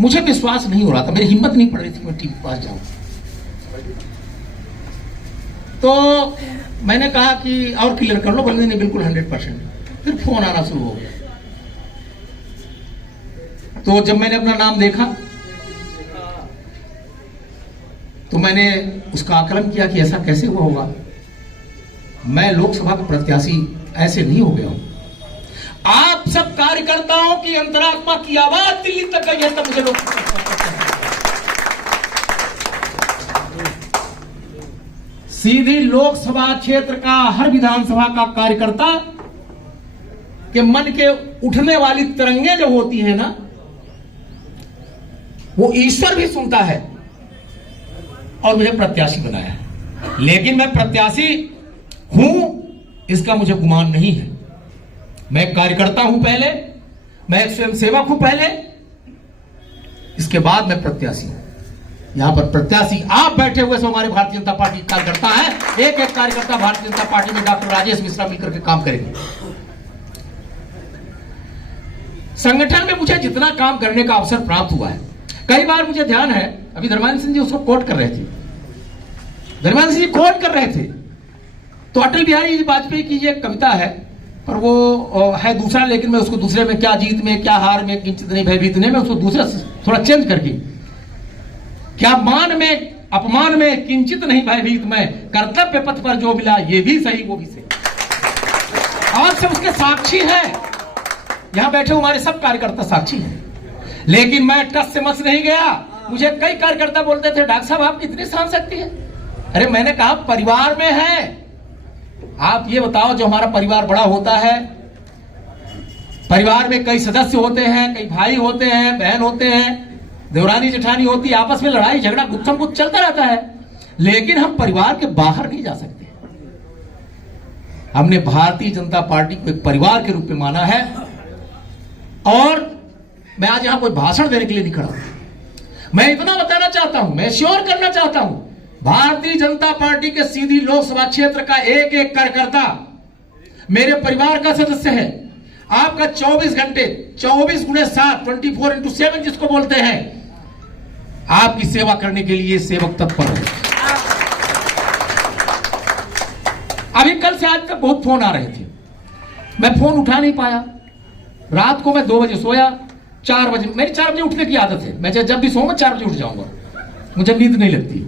मुझे विश्वास नहीं हो रहा था, मेरी हिम्मत नहीं पड़ रही थी मैं टीवी के पास जाऊं। तो मैंने कहा कि और क्लियर कर लो, बोले नहीं बिल्कुल 100%। फिर फोन आना शुरू हो गया। तो जब मैंने अपना नाम देखा तो मैंने उसका आकलन किया कि ऐसा कैसे हुआ होगा। मैं लोकसभा का प्रत्याशी ऐसे नहीं हो गया हूं। आप सब कार्यकर्ताओं की अंतरात्मा की आवाज दिल्ली तक गई है, तब मुझे लोग सीधी लोकसभा क्षेत्र का हर विधानसभा का कार्यकर्ता के मन के उठने वाली तरंगे जो होती है ना, वो ईश्वर भी सुनता है और मुझे प्रत्याशी बनाया है। लेकिन मैं प्रत्याशी हूं इसका मुझे गुमान नहीं है। मैं एक कार्यकर्ता हूं पहले, मैं एक स्वयंसेवक हूं पहले, इसके बाद मैं प्रत्याशी हूं। यहां पर प्रत्याशी आप बैठे हुए सब हमारे भारतीय जनता पार्टी कार्यकर्ता है। एक एक कार्यकर्ता भारतीय जनता पार्टी में डॉक्टर राजेश मिश्रा मिलकर के काम करेंगे। संगठन में मुझे जितना काम करने का अवसर प्राप्त हुआ है, कई बार मुझे ध्यान है, अभी धर्मेंद्र सिंह जी उसको कोट कर रहे थे, धर्मेंद्र सिंह जी कोट कर रहे थे। तो अटल बिहारी वाजपेयी की ये कविता है, पर वो है दूसरा, लेकिन मैं उसको दूसरे में, क्या जीत में क्या हार में किंचित नहीं भयभीत नहीं, मैं उसको दूसरा थोड़ा चेंज करके, क्या मान में अपमान में किंचित नहीं भयभीत मैं, कर्तव्य पथ पर जो मिला ये भी सही वो भी सही। आज से उसके साक्षी है, यहां बैठे हमारे सब कार्यकर्ता साक्षी हैं। लेकिन मैं टस से मस नहीं गया। मुझे कई कार्यकर्ता बोलते थे, डॉक्टर साहब आप इतनी सहन शक्ति है। अरे मैंने कहा परिवार में है। आप ये बताओ, जो हमारा परिवार बड़ा होता है, परिवार में कई सदस्य होते हैं, कई भाई होते हैं, बहन होते हैं, देवरानी जेठानी होती है, आपस में लड़ाई झगड़ा गुत्थम गुत्थ चलता रहता है। लेकिन हम परिवार के बाहर नहीं जा सकते। हमने भारतीय जनता पार्टी को एक परिवार के रूप में माना है। और मैं आज यहां कोई भाषण देने के लिए नहीं खड़ा हूं। मैं इतना बताना चाहता हूं, मैं श्योर करना चाहता हूं, भारतीय जनता पार्टी के सीधी लोकसभा क्षेत्र का एक एक कार्यकर्ता मेरे परिवार का सदस्य है। आपका 24 घंटे 24 गुणे 7 24x7 जिसको बोलते हैं, आपकी सेवा करने के लिए सेवक तत्पर है। अभी कल से आज तक बहुत फोन आ रहे थे, मैं फोन उठा नहीं पाया। रात को मैं 2 बजे सोया, 4 बजे, मेरी 4 बजे उठने की आदत है। मैं जब भी सोऊंगा 4 बजे उठ जाऊंगा, मुझे नींद नहीं लगती।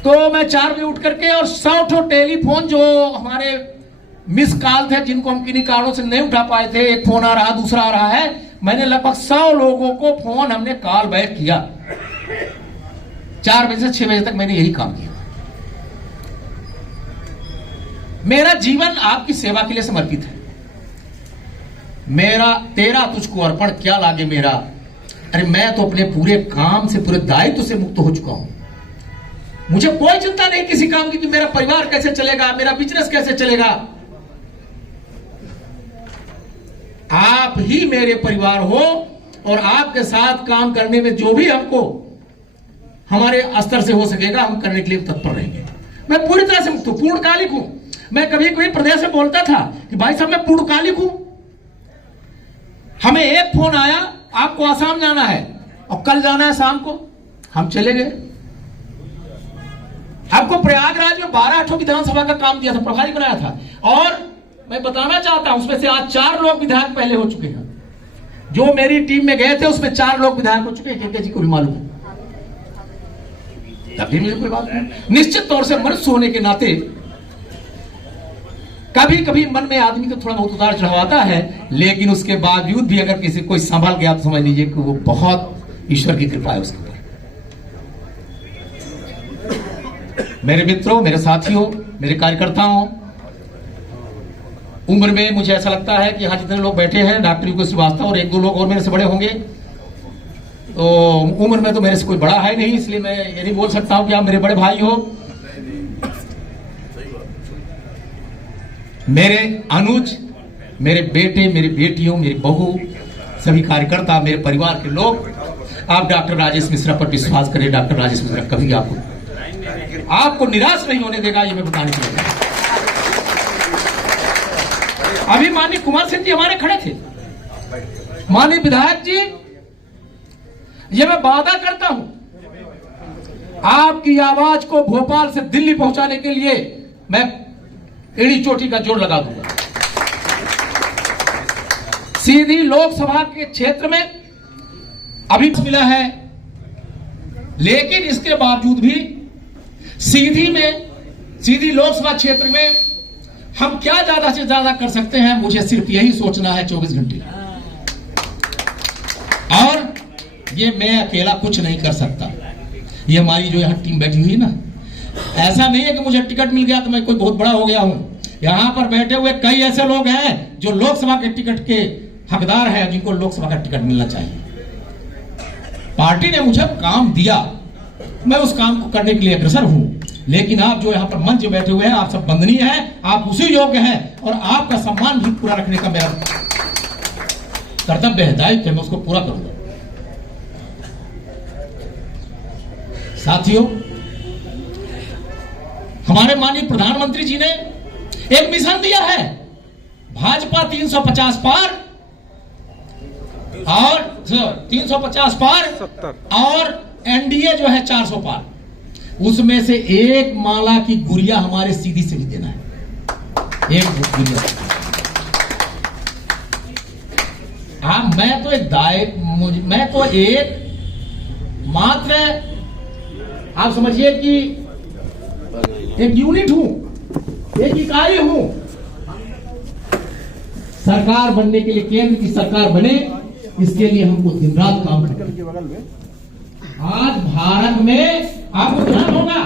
तो मैं 4 बजे उठ करके, और 100 टेलीफोन जो हमारे मिस कॉल थे, जिनको हम किन्हीं कारणों से नहीं उठा पाए थे, एक फोन आ रहा दूसरा आ रहा है, मैंने लगभग 100 लोगों को फोन हमने कॉल बैक किया। 4 बजे से 6 बजे तक मैंने यही काम किया। मेरा जीवन आपकी सेवा के लिए समर्पित है। मेरा तेरा तुझको अर्पण क्या लागे मेरा। अरे मैं तो अपने पूरे काम से, पूरे दायित्व से मुक्त हो चुका हूं। मुझे कोई चिंता नहीं किसी काम की कि मेरा परिवार कैसे चलेगा, मेरा बिजनेस कैसे चलेगा। आप ही मेरे परिवार हो, और आपके साथ काम करने में जो भी हमको हमारे स्तर से हो सकेगा हम करने के लिए तत्पर रहेंगे। मैं पूरी तरह से मुक्त हूं, पूर्णकालिक हूं। मैं कभी कभी प्रदेश में बोलता था कि भाई साहब मैं पूर्णकालिक हूं। हमें एक फोन आया, आपको आसाम जाना है और कल जाना है शाम को, हम चले गए। आपको प्रयागराज में 12 विधानसभा का काम दिया था, प्रभारी बनाया था। और मैं बताना चाहता हूं, उसमें से आज 4 लोग विधायक पहले हो चुके हैं। जो मेरी टीम में गए थे उसमें 4 लोग विधायक हो चुके हैं। के जी को भी मालूम है, तभी मुझे कोई बात नहीं। निश्चित तौर से मनुष्य होने के नाते कभी कभी मन में आदमी को थोड़ा बहुत उतार चढ़ाव आता है, लेकिन उसके बावजूद भी अगर किसी कोई संभाल गया तो समझ लीजिए कि वो बहुत ईश्वर की कृपा है उसके ऊपर। मेरे मित्रों, मेरे साथियों, मेरे कार्यकर्ताओं, उम्र में मुझे ऐसा लगता है कि यहाँ जितने लोग बैठे हैं, डॉक्टर युगल श्रीवास्तव और 1-2 लोग और मेरे से बड़े होंगे, तो उम्र में तो मेरे से कोई बड़ा है नहीं, इसलिए मैं ये नहीं बोल सकता हूं कि आप मेरे बड़े भाई हो। मेरे अनुज, मेरे बेटे, मेरी बेटियों, मेरी बहू, सभी कार्यकर्ता, मेरे परिवार के लोग, आप डॉक्टर राजेश मिश्रा पर विश्वास करें। डॉक्टर राजेश मिश्रा कभी आपको निराश नहीं होने देगा, ये मैं बताने के लिए। अभी माननीय कुमार सिंह जी हमारे खड़े थे, माननीय विधायक जी, ये मैं वादा करता हूं, आपकी आवाज को भोपाल से दिल्ली पहुंचाने के लिए मैं एड़ी चोटी का जोर लगा दूंगा। सीधी लोकसभा के क्षेत्र में अभी मिला है, लेकिन इसके बावजूद भी सीधी लोकसभा क्षेत्र में हम क्या ज्यादा से ज्यादा कर सकते हैं, मुझे सिर्फ यही सोचना है 24 घंटे। और ये मैं अकेला कुछ नहीं कर सकता, ये हमारी जो यहां टीम बैठी हुई ना, ऐसा नहीं है कि मुझे टिकट मिल गया तो मैं कोई बहुत बड़ा हो गया हूं। यहां पर बैठे हुए कई ऐसे लोग हैं जो लोकसभा के टिकट के हकदार हैं, जिनको लोकसभा का टिकट मिलना चाहिए। पार्टी ने मुझे काम दिया, मैं उस काम को करने के लिए अग्रसर हूं, लेकिन आप जो यहां पर मंच में बैठे हुए हैं, आप सब वंदनीय हैं, आप उसी योग्य हैं, और आपका सम्मान भी पूरा रखने का मेरा कर्तव्य है, दायित्व है, मैं उसको पूरा करूंगा। साथियों, हमारे माननीय प्रधानमंत्री जी ने एक मिशन दिया है, भाजपा 350 पार और 350 पार और एनडीए जो है 400 पार। उसमें से एक माला की गुड़िया हमारे सीधी से भी देना है, एक गुड़िया। हाँ, मैं तो एक मात्र, आप समझिए कि एक यूनिट हूं, एक इकाई हूं। सरकार बनने के लिए, केंद्र की सरकार बने, इसके लिए हमको दिन रात काम करना है। आज भारत में आपको ध्यान होगा,